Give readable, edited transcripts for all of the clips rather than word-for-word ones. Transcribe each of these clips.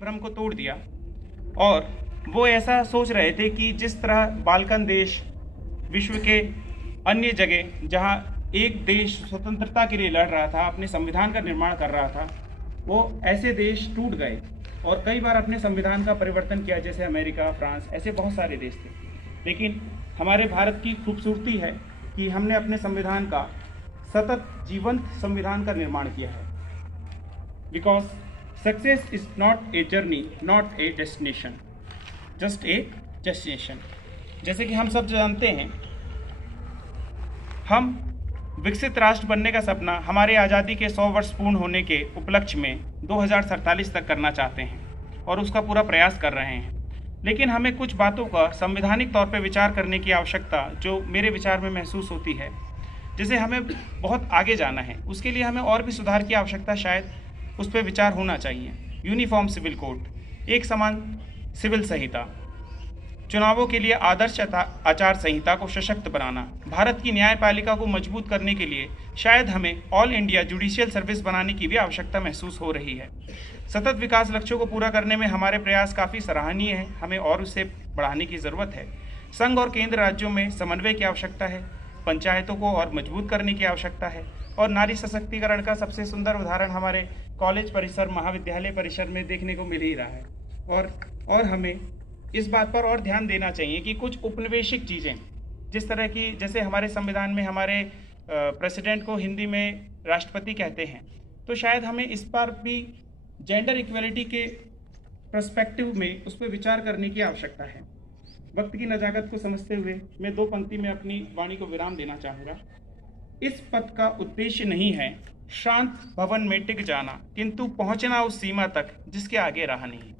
भ्रम को तोड़ दिया और वो ऐसा सोच रहे थे कि जिस तरह बाल्कन देश विश्व के अन्य जगह जहां एक देश स्वतंत्रता के लिए लड़ रहा था, अपने संविधान का निर्माण कर रहा था, वो ऐसे देश टूट गए और कई बार अपने संविधान का परिवर्तन किया, जैसे अमेरिका, फ्रांस, ऐसे बहुत सारे देश थे। लेकिन हमारे भारत की खूबसूरती है कि हमने अपने संविधान का सतत जीवंत संविधान का निर्माण किया है। Because success is not a journey, not a destination, just a destination. जैसे कि हम सब जानते हैं, हम विकसित राष्ट्र बनने का सपना हमारे आज़ादी के 100 वर्ष पूर्ण होने के उपलक्ष्य में 2047 तक करना चाहते हैं और उसका पूरा प्रयास कर रहे हैं। लेकिन हमें कुछ बातों का संवैधानिक तौर पर विचार करने की आवश्यकता जो मेरे विचार में महसूस होती है, जैसे हमें बहुत आगे जाना है, उसके लिए हमें और भी सुधार की आवश्यकता, शायद उस पर विचार होना चाहिए। यूनिफॉर्म सिविल कोड, एक समान सिविल संहिता, चुनावों के लिए आदर्श आचार संहिता को सशक्त बनाना, भारत की न्यायपालिका को मजबूत करने के लिए शायद हमें ऑल इंडिया जुडिशियल सर्विस बनाने की भी आवश्यकता महसूस हो रही है। सतत विकास लक्ष्यों को पूरा करने में हमारे प्रयास काफ़ी सराहनीय हैं, हमें और उसे बढ़ाने की ज़रूरत है। संघ और केंद्र राज्यों में समन्वय की आवश्यकता है, पंचायतों को और मजबूत करने की आवश्यकता है और नारी सशक्तिकरण का सबसे सुंदर उदाहरण हमारे कॉलेज परिसर, महाविद्यालय परिसर में देखने को मिल ही रहा है। और हमें इस बात पर और ध्यान देना चाहिए कि कुछ उपनिवेशिक चीज़ें, जिस तरह की, जैसे हमारे संविधान में हमारे प्रेसिडेंट को हिंदी में राष्ट्रपति कहते हैं, तो शायद हमें इस पर भी जेंडर इक्वलिटी के पर्सपेक्टिव में उस पर विचार करने की आवश्यकता है। वक्त की नज़ाकत को समझते हुए मैं 2 पंक्ति में अपनी वाणी को विराम देना चाहूँगा। इस पथ का उद्देश्य नहीं है शांत भवन में टिक जाना, किंतु पहुँचना उस सीमा तक जिसके आगे राह नहीं।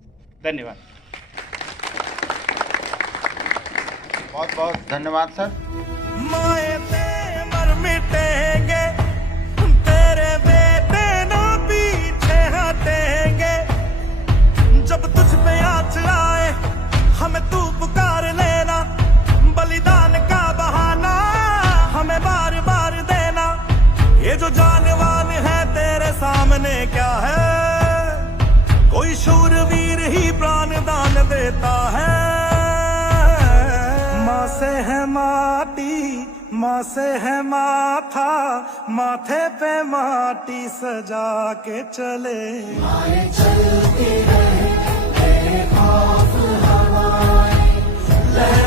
धन्यवाद। बहुत बहुत धन्यवाद सर। माए ते मर मिटेंगे, तेरे बेटे ना पीछे हटेंगे, जब तुझ पे आँच आए हमें तू पुकार लेना, बलिदान का बहाना हमें बार बार देना। ये जो जानवान है तेरे सामने क्या है, कोई शूरवीर ही प्राण दान देता है। माँ से है माटी, माँ से है माथा, माथे पे माटी सजा के चले। माए चलती रहे बेखौफ हवाएं, लहराती